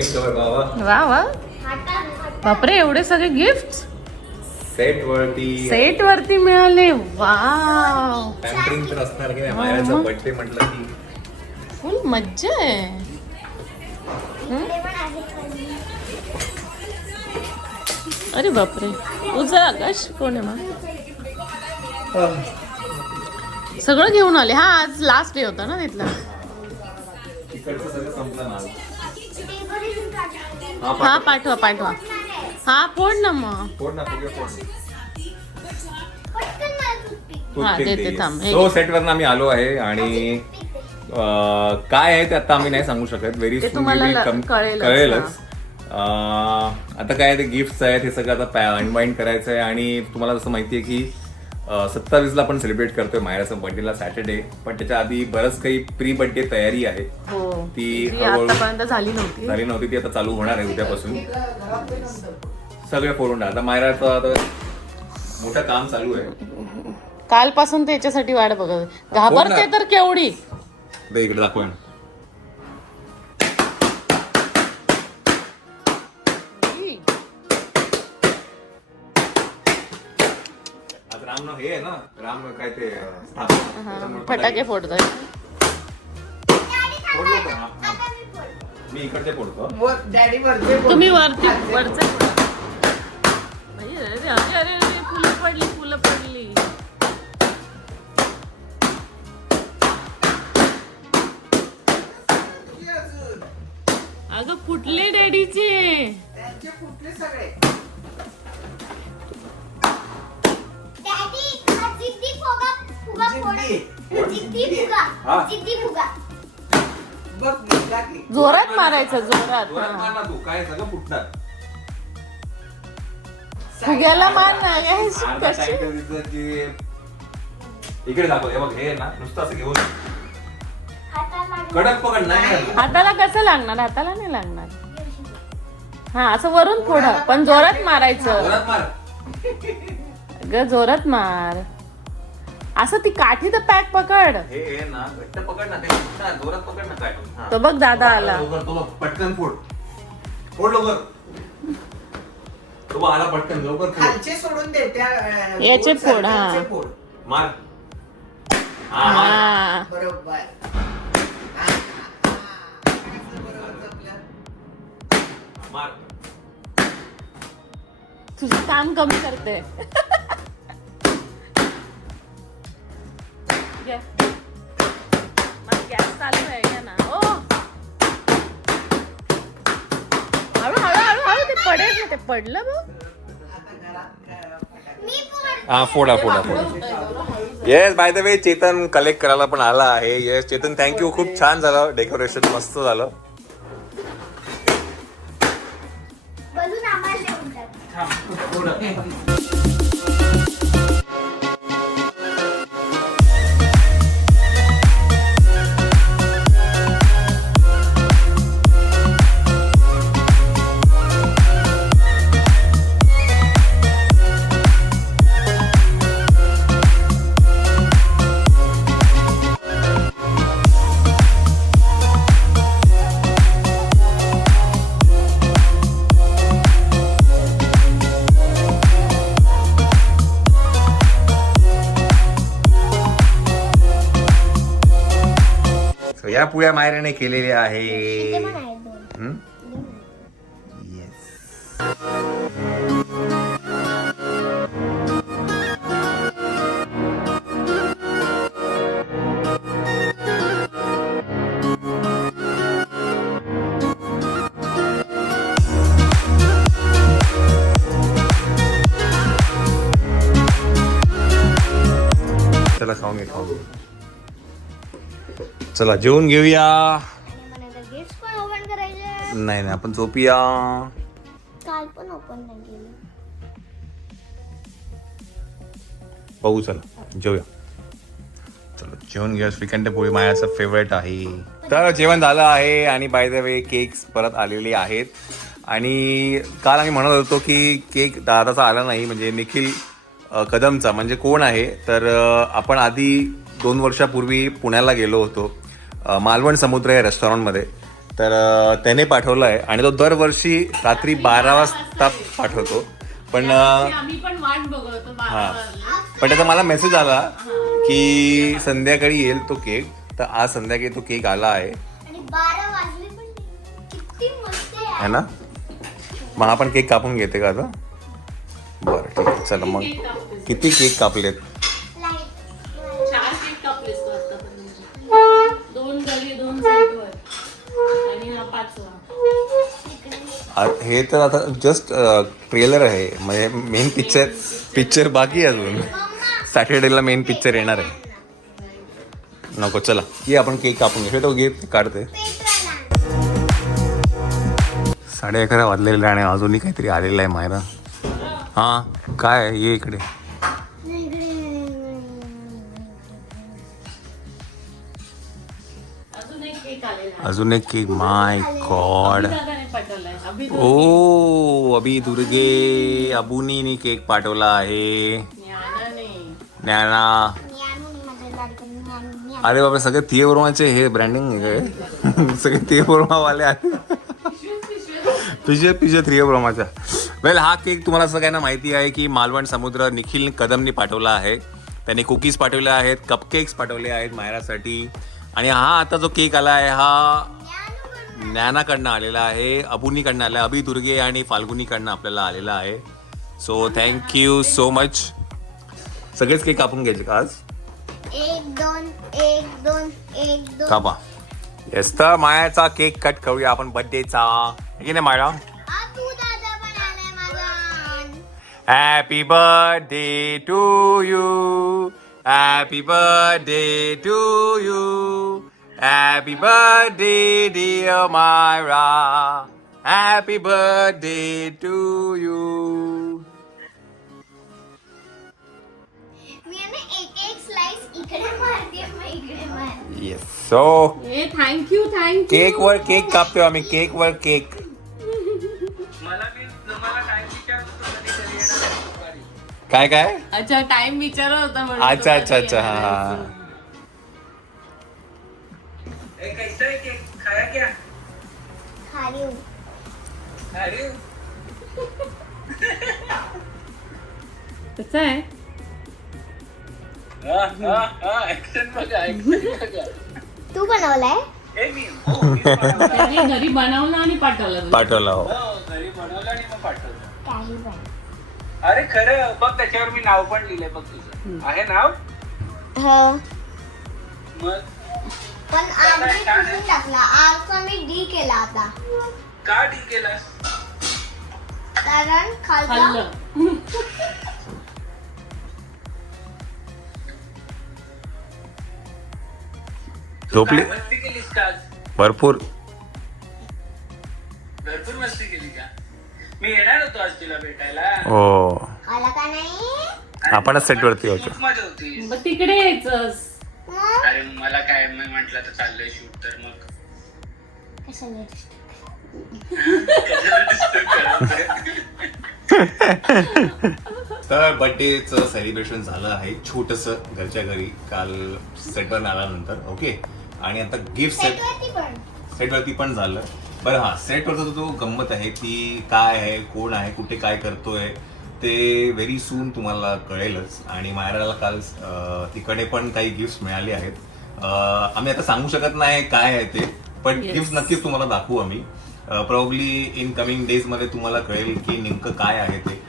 नवीन cover बाबा. वा वा बापरे, एवढे सगळे गिफ्ट सेट वरती मिळाले. वाव, पॅम्परिंग तर असणार की नाही. मायराचा बर्थडे म्हटलं की फुल मज्जा आहे. अरे बापरे, तुझा आकाश कोण आहे मग? सगळं घेऊन आले. हा, आज लास्ट डे होता ना तिथला. तिकडचं सगळं संपलं ना. हा पाठवा पाठवा. हा फोड ना मग. फोड ना, फोड. हा देते थांब. तो सेट वरनं आम्ही आलो आहे आणि काय आहे ते आता आम्ही नाही सांगू शकत. व्हेरी ते तुम्हाला कळेलच. आता काय ते गिफ्ट आहेत हे सगळं आता अनवाइंड करायचं आहे. आणि तुम्हाला जसं माहितीये की 27ला आपण सेलिब्रेट करतोय मायराचा बर्थडेला सॅटर्डे. पण त्याच्या आधी बरंच काही प्री बर्थडे तयारी आहे. ती आतापर्यंत झाली नव्हती. ती आता चालू होणार आहे उद्यापासून. सगळे फोडून आता मायराचं आता मोठं काम चालू आहे. कालपासून त्याच्यासाठी वाट बघत. घाबरते तर केवढी. इकडे दाखव. राम हे आहे ना, राम काय ते फटाके फोडतोय. मी इकडचे फोडतो. तुम्ही वरती वरचे फोडा. अरे अरे अरे, फुलं पडली. अगं फुटले डॅडीचे. फुटले सगळे. जोरात मारायचं, जोरात. तू काय सगळं फुटणार. फुग्याला मार ना. इकडे दाखव. हे बघ, हे ना नुसतं असं घेऊन कडक पकड. नाही हाताला कसं लागणार? हाताला नाही लागणार. हा, असं वरून फोडा, पण जोरात मारायचं. जोरात मार. ग जोरात मार. असं ती काठी तर पॅक पकड. हे ना घट्ट पकड ना. ते जोरात पकड ना काय. तो बघ दादा आला. तो बघ पटकन फोड. फोड लवकर. तो बघ आला पटकन. लवकर खालचे सोडून दे. याचे फोड. हा मार. हा बरोबर. मार. तुझं काम कमी करते. गॅस चालू आहे का ना? ओ हळू हळू हळू हळू. ते पडेल ना. ते पडलं बघ. फोडा. Yes, by the way Chetan collect करायला पण आला आहे. Yes Chetan, thank you. खूप छान झालं डेकोरेशन. मस्त झालं. या पुऱ्या मायराने केलेल्या आहे. चला खाऊन घे. चला जेवून घेऊया. नाही आपण झोपूया. काल पण ओपन नाही केली. बघू चला जेवूया. चलो जेवण घेऊया. श्रीखंड पोळी माझ्याचं फेवरेट आहे. तर जेवण झालं आहे आणि बाय द वे केक्स परत आलेले आहेत. आणि काल आम्ही म्हणत होतो की केक दादाचा आला नाही, म्हणजे निखिल कदमचा. म्हणजे कोण आहे तर आपण आधी 2 वर्षापूर्वी पुण्याला गेलो होतो मालवण समुद्र या रेस्टॉरंटमध्ये. तर त्याने पाठवला आहे आणि तो दरवर्षी रात्री 12 वाजता पाठवतो. पण आम्ही पण वाट बघतो हां पण त्याचा मला मेसेज आला की संध्याकाळी येईल तो केक. तर आज संध्याकाळी तो केक आला आहे आणि 12 वाजले पण किती मस्त है ना. मग आपण केक कापून घेते का आता. बरं ठीक आहे चला मग. किती केक कापलेत. 4 केक कापलेस तू आतापर्यंत. 2 घरी 2 साईडवर आणि हा 5वा. हे तर आता जस्ट ट्रेलर आहे म्हणजे मेन पिक्चर बाकी आहे अजून. सॅटर्डेला मेन पिक्चर येणार आहे. नको चला ये आपण केक कापून घेऊ. तो गिफ्ट काढते. 11:30 वाजलेले आणि अजूनही काहीतरी आलेलं आहे मायरा. हां काय आहे? ये इकडे. अजून एक केक आलेला अजून एक केक. माय गॉड. दादाने पाठवलाय. अभि ओ अभि दुर्गे अबुनी केक पाठवला आहे. ज्ञानाने. ज्ञाना. अरे बाबा सगळे थिएवर्माचे हे ब्रँडिंग आहे. सगळे थिएवर्मावाले आहे. पिजे थिएवर्माचा. वेल हा केक तुम्हाला सगळ्यांना माहिती आहे की मालवण समुद्र निखिल कदमनी पाठवला आहे. त्याने कुकीज पाठवले आहेत, कपकेक्स पाठवले आहेत मायरासाठी. आणि हा आता जो केक आला आहे हा ज्ञानाकडनं आलेला आहे, अबुनीकडनं आला आहे. अभि दुर्गे आणि फाल्गुनीकडनं आपल्याला आलेला आहे. So thank you so much. सगळेच केक कापून घ्यायचे का आज. 1 2 कापा. येस तर मायाचा केक कट करूया आपण बर्थडेचा. की नाही माया. तू दादा पण आलाय माझा. Happy birthday to you. Happy birthday to you. Happy birthday dear Myra. Happy birthday to you. मी ना एक स्लाइस इकडे मारते मग इकडे मार. Yes so a thank you cake वर केक कापतोय आम्ही. केक वर केक. काय काय. अच्छा टाइम विचारत होता म्हणून. अच्छा अच्छा अच्छा हा हा. खाली कसं आहे. तू बनवलाय. त्याने घरी बनवलं आणि पाठवलं. पाठवला हो. काही पण. अरे खरं बघ त्याच्यावर मी नाव पण लिहिलंय बघ तुझं आहे नाव. हो मग पण आम्ही पुसून टाकला. आजचा मी डी केला आता का डी केलास. कारण खालचा खाल्लं. झोपली मस्ती केलीस का आज. भरपूर. भरपूर मस्ती केली का. मी येणार होतो आज तुला भेटायला. हो आला का नाही. आपणच सेटवरती होतो. खूप मजा होती. मग तिकडे यायचंस. मग अरे मला काय मी म्हंटल तर चाललंय शूट तर मग कशाला तर बर्थडेचं सेलिब्रेशन झालं आहे छोटंसं घरच्या घरी काल सेटवर आल्यानंतर. ओके आणि आता गिफ्ट सेटवरती पण झालं. बरं हां सेटवरचा जो गंमत आहे ती काय आहे, कोण आहे, कुठे काय करतोय ते व्हेरी सून तुम्हाला कळेलच. आणि मायराला काल तिकडे पण काही गिफ्ट मिळाले आहेत. आम्ही आता सांगू शकत नाही काय आहे ते पण गिफ्ट नक्कीच तुम्हाला दाखवू आम्ही. प्रॉब्ली इन कमिंग डेज मध्ये तुम्हाला कळेल की नेमकं काय आहे ते.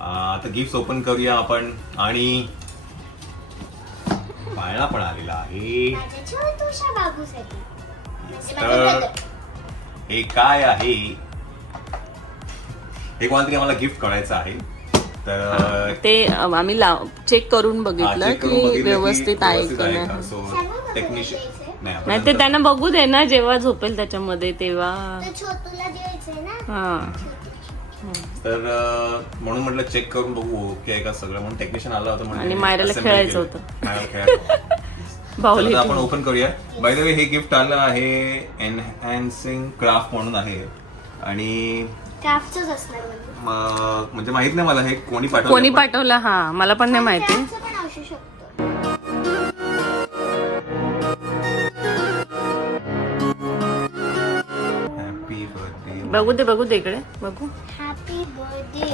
आता गिफ्ट ओपन करूया आपण. आणि पाळणा पण आलेला आहे. छोटूशा बाबूसाठी. तर हे काय आहे हे कोणाला तरी आम्हाला गिफ्ट करायचं आहे. तर ते आम्ही चेक करून बघितलं की व्यवस्थित आहे की नाही. सो टेक्निशियन नाही ते त्यांना बघू दे ना जेव्हा झोपेल त्याच्यामध्ये तेव्हा. छोटूला द्यायचंय ना. हा तर म्हणून म्हटलं चेक करून बघू ओके आहे का सगळं. म्हणून टेक्निशियन आला होता आणि मायराला खेळायचं होतं. मायराला खेळायचं. बाहुली आपण ओपन करूया. बाय द वे हे गिफ्ट आलं आहे एनहॅन्सिंग क्राफ्ट म्हणून आहे. आणि क्राफ्टच असणार म्हणजे माहित नाही मला हे कोणी कोणी पाठवलं. हा मला पण नाही माहिती. पण असू शकतो. बघू दे इकडे बघू. Happy birthday.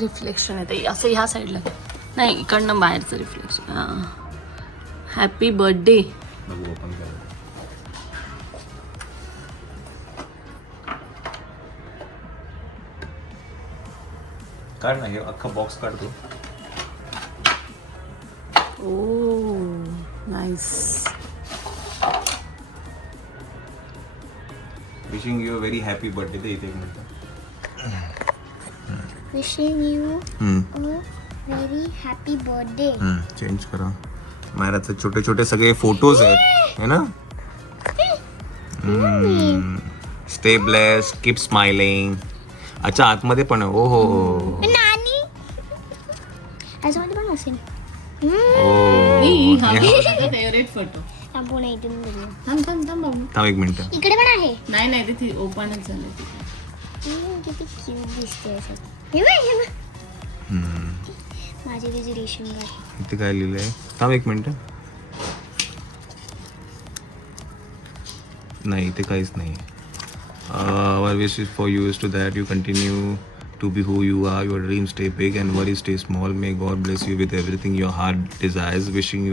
रिफ्लेक्शन येते असं ह्या साईडला नाही, इकडनं बाहेरचं रिफ्लेक्शन. Happy birthday. बघू ओपन करा. काढ ना, हे अख्खा बॉक्स काढतो. ओ nice. Wishing you a very happy birthday. ते इथे एक minute. Wishing you very happy birthday. Change करा. मायराचे छोटे छोटे सगळे फोटोज आहेत है ना. Stay blessed, keep smiling. अच्छा आतमध्ये पण आहे. ओ हो नानी याच्यामध्ये पण असेल. Favourite photo. आपण इथून बघूया. थांब एक मिनिट. इकडे पण आहे. नाही ते ओपनच झालं. किती क्यूट दिसते असं. हे बघ, हे बघ. माझी तुझी रेशीम गाय. इथे काय लिहिलंय. थांब एक मिनिट. नाही इथे काहीच नाही. Our wish is for you is to that you continue to be who you are. Your dreams stay big and worries stay small. May God bless you with everything your heart desires. Wishing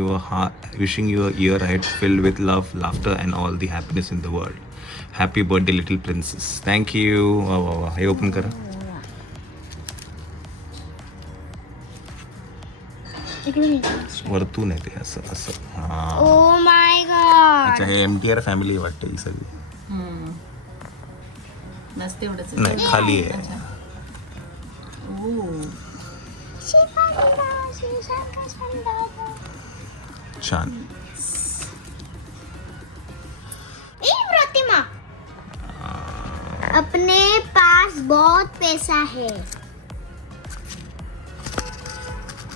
you a year ahead filled with love, laughter, and all the happiness in the world. Happy birthday, little princess. Thank you. वा. हे open करा. वरतून आहे ते असं असं. हा. Oh my God. अच्छा हे MTR फॅमिली वाटते ही सगळी. नसते एवढंच. नाही खाली आहे. छान. प्रतिमा अपने पास बहुत पैसा है.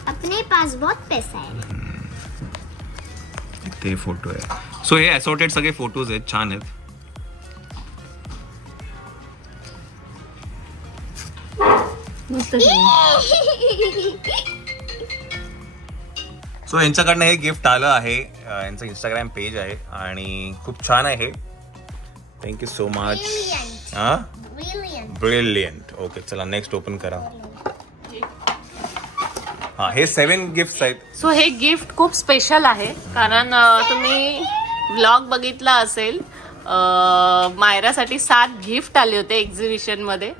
अपने पास बहुत पैसा है. ते फोटो आहे. सो हे असॉर्टेड सगळे फोटोज आहेत. छान आहेत. सो यांच्याकडनं हे गिफ्ट आलं आहे. यांचं इंस्टाग्राम पेज आहे आणि खूप छान आहे. Thank you so much. हा ब्रिलियंट. ओके चला नेक्स्ट ओपन करा. हा हे 7 गिफ्ट आहेत. सो हे गिफ्ट खूप स्पेशल आहे कारण तुम्ही व्लॉग बघितला असेल. मायरासाठी 7 गिफ्ट आले होते एक्झिबिशन मध्ये.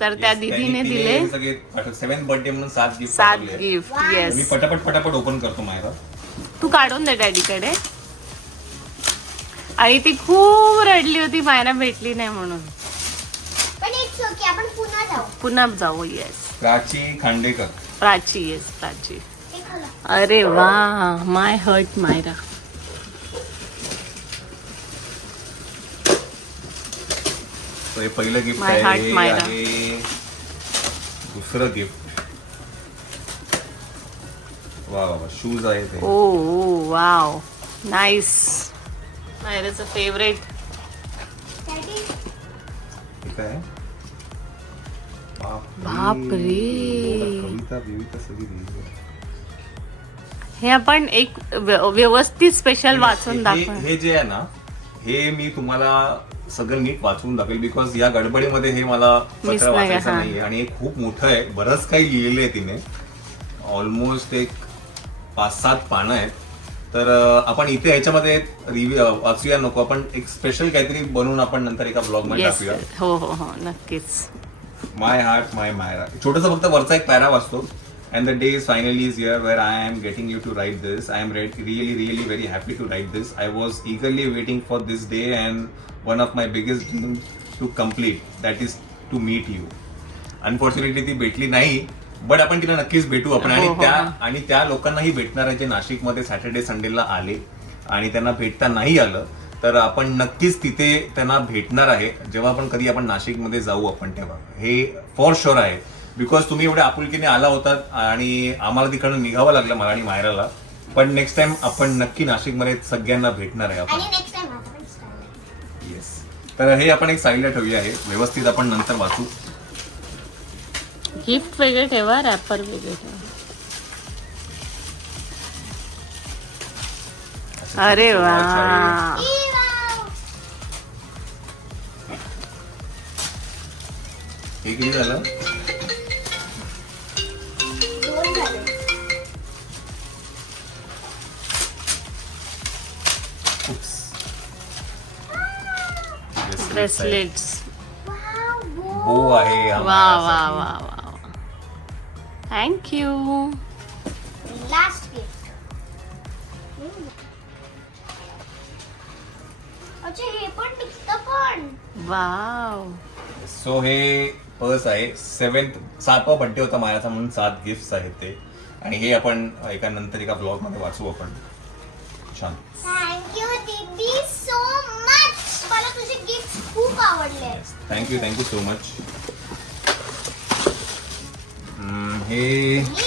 तर त्या दीदीने दिले 7 बर्थडे म्हणून 7 गिफ्ट. 7 गिफ्ट. मी येस. पटापट ओपन करतो मायरा. तू काढून दे डॅडीकडे. आई ती खूप रडली होती मायरा भेटली नाही म्हणून. पण इट्स ओके. आपण पुन्हा जाऊ. येस. प्राची खांडेकर. प्राची. येस प्राची. अरे वा. My heart Myra. हे पहिलं गिफ्ट My heart, आहे. Myra. आहे दुसरं गिफ्ट. वा शूज आहे ते. ओ वाव नाईस. मायराचं फेवरेट. ठीक आहे. बापरे. कविता सगळी दिली. हे आपण एक व्यवस्थित स्पेशल वाचून दाखव. हे जे आहे ना हे मी तुम्हाला सगळं नीट वाचून दाखवेल बिकॉज या गडबडीमध्ये हे मला पत्र वाचायचं नाहीये आणि हे खूप मोठं आहे. बरंच काही लिहिलेलं आहे तिने. ऑलमोस्ट एक 5-7 पानं आहेत. तर आपण इथे ह्याच्यामध्ये रिव्ह्यू वाचूया नको. आपण एक स्पेशल काहीतरी बनवून आपण नंतर एका ब्लॉग मध्ये टाकूया. हो नक्कीच. माय हार्ट माय मायरा. छोटंसं फक्त वरचा एक पॅरा वाचतो. And the day is finally is here where I am getting you to write this. I am really very happy to write this. I was eagerly waiting for this day and one of my biggest dreams to complete. That is to meet you. Unfortunately ती भेटली नाही. But आपण तिला नक्कीच भेटू आपण. आणि त्या लोकांनाही भेटणार आहे जे नाशिकमध्ये सॅटर्डे संडेला आले आणि त्यांना भेटता नाही आलं तर आपण नक्कीच तिथे त्यांना भेटणार आहे. जेव्हा आपण कधी आपण नाशिकमध्ये जाऊ आपण तेव्हा हे फॉर शुअर आहे. बिकॉज तुम्ही एवढ्या आपुलकीने आला होतात आणि आम्हाला तिकडनं निघावं लागलं मला आणि मायराला. पण नेक्स्ट टाइम आपण नक्की नाशिकमध्ये सगळ्यांना भेटणार आहे आपण. येस. तर हे आपण एक साईडला ठेवूया. आहे व्यवस्थित आपण नंतर वाचू. गिफ्ट वेगळे ठेवा. रॅपर वेगळे ठेवा. अरे वा. हे किती झालं? 2 झाले. ब्रेसलेट्स. वाव, बो आहे हा वा वा मायासाठी. वा वा. थँक्यू. Last gift. अच्छा हे पण निघतं पण. वाव. सो हे पर्स आहे 7वा बर्थडे होता मायाचा म्हणून 7 गिफ्ट आहेत ते आणि हे आपण एका ब्लॉग मध्ये वाचू आपण. छान. थँक्यू दीदी सो मच. मला तुझे गिफ्ट खूप आवडले. Thank you so much. हे मी